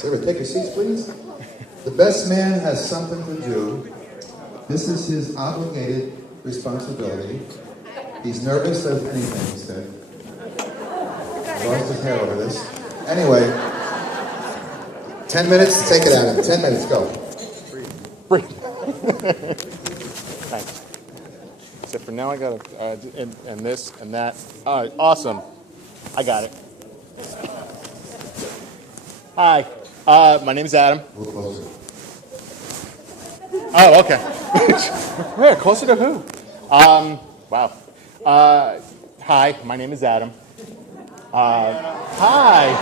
this. Everybody take your seats, please. The best man has something to do. This is his obligated responsibility. He's nervous as anything, he said. He lost his hair over this. Anyway, 10 minutes, take it out of him. 10 minutes, go. Breathe. Thanks. Except for now I got to, and this and that. All right, awesome. I got it. Hi, my name is Adam. A little closer. Oh, okay. Yeah, closer to who? Wow. Hi, my name is Adam. Hi.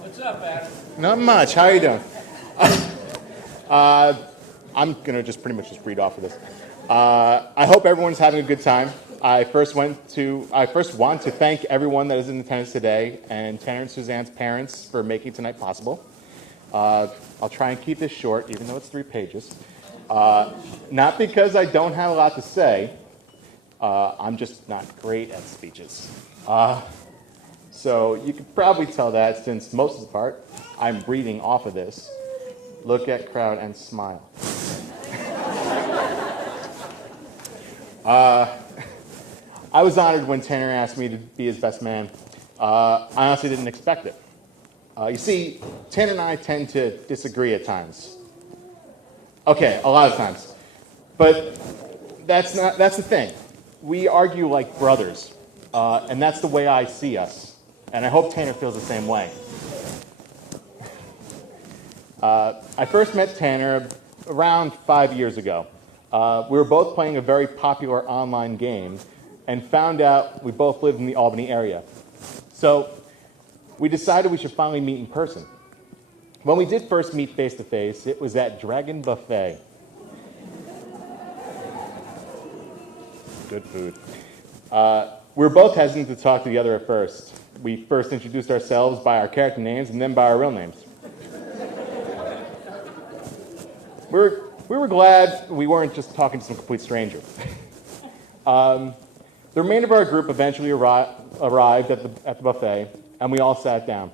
What's up, Adam? Not much. How are you doing? I'm gonna just pretty much just read off of this. I hope everyone's having a good time. I first want to thank everyone that is in attendance today and Tanner and Suzanne's parents for making tonight possible. I'll try and keep this short, even though it's 3 pages. Not because I don't have a lot to say. I'm just not great at speeches. So you could probably tell that since most of the part I'm reading off of this. Look at crowd and smile. I was honored when Tanner asked me to be his best man. I honestly didn't expect it. You see, Tanner and I tend to disagree at times. Okay, a lot of times. But that's the thing. We argue like brothers, and that's the way I see us. And I hope Tanner feels the same way. I first met Tanner around 5 years ago. We were both playing a very popular online game and found out we both lived in the Albany area. So we decided we should finally meet in person. When we did first meet face-to-face, it was at Dragon Buffet. Good food. We were both hesitant to talk to the other at first. We first introduced ourselves by our character names and then by our real names. We were glad we weren't just talking to some complete stranger. The remainder of our group eventually arrived at the buffet, and we all sat down.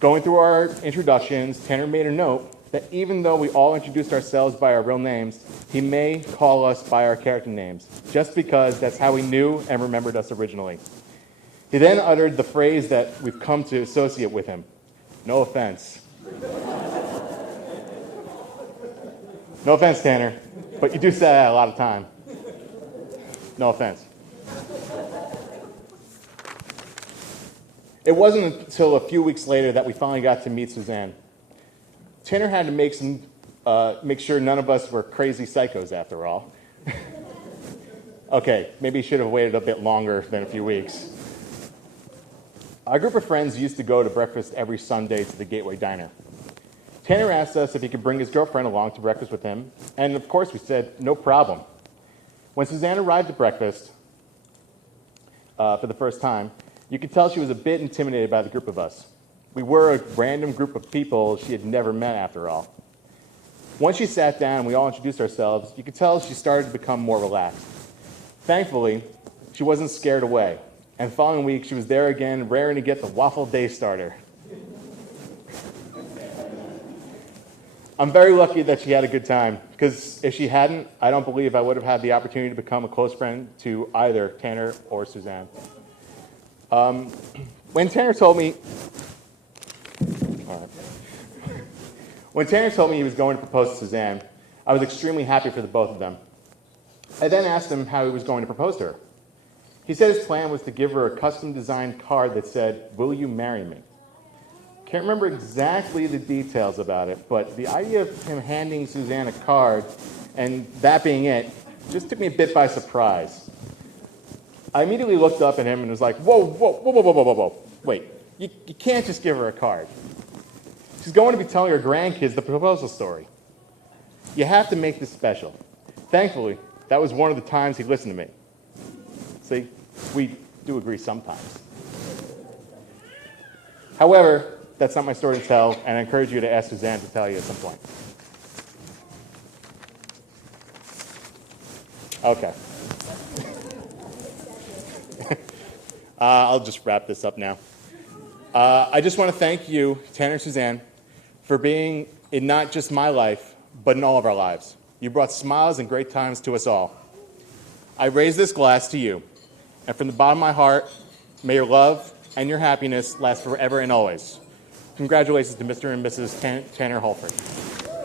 Going through our introductions, Tanner made a note that even though we all introduced ourselves by our real names, he may call us by our character names, just because that's how he knew and remembered us originally. He then uttered the phrase that we've come to associate with him. No offense. No offense, Tanner, but you do say that a lot of time. No offense. It wasn't until a few weeks later that we finally got to meet Suzanne. Tanner had to make sure none of us were crazy psychos after all. Okay, maybe he should have waited a bit longer than a few weeks. Our group of friends used to go to breakfast every Sunday to the Gateway Diner. Tanner asked us if he could bring his girlfriend along to breakfast with him, and of course we said, no problem. When Suzanne arrived at breakfast for the first time, you could tell she was a bit intimidated by the group of us. We were a random group of people she had never met after all. Once she sat down and we all introduced ourselves, you could tell she started to become more relaxed. Thankfully, she wasn't scared away, and the following week she was there again, raring to get the waffle day starter. I'm very lucky that she had a good time, because if she hadn't, I don't believe I would have had the opportunity to become a close friend to either Tanner or Suzanne. When Tanner told me he was going to propose to Suzanne, I was extremely happy for the both of them. I then asked him how he was going to propose to her. He said his plan was to give her a custom-designed card that said, "Will you marry me?" Can't remember exactly the details about it, but the idea of him handing Suzanne a card and that being it just took me a bit by surprise. I immediately looked up at him and was like, whoa, wait, you can't just give her a card. She's going to be telling her grandkids the proposal story. You have to make this special. Thankfully, that was one of the times he listened to me. See, we do agree sometimes. However, that's not my story to tell, and I encourage you to ask Suzanne to tell you at some point. Okay. I'll just wrap this up now. I just want to thank you, Tanner and Suzanne, for being in not just my life, but in all of our lives. You brought smiles and great times to us all. I raise this glass to you, and from the bottom of my heart, may your love and your happiness last forever and always. Congratulations to Mr. and Mrs. Tanner Holford.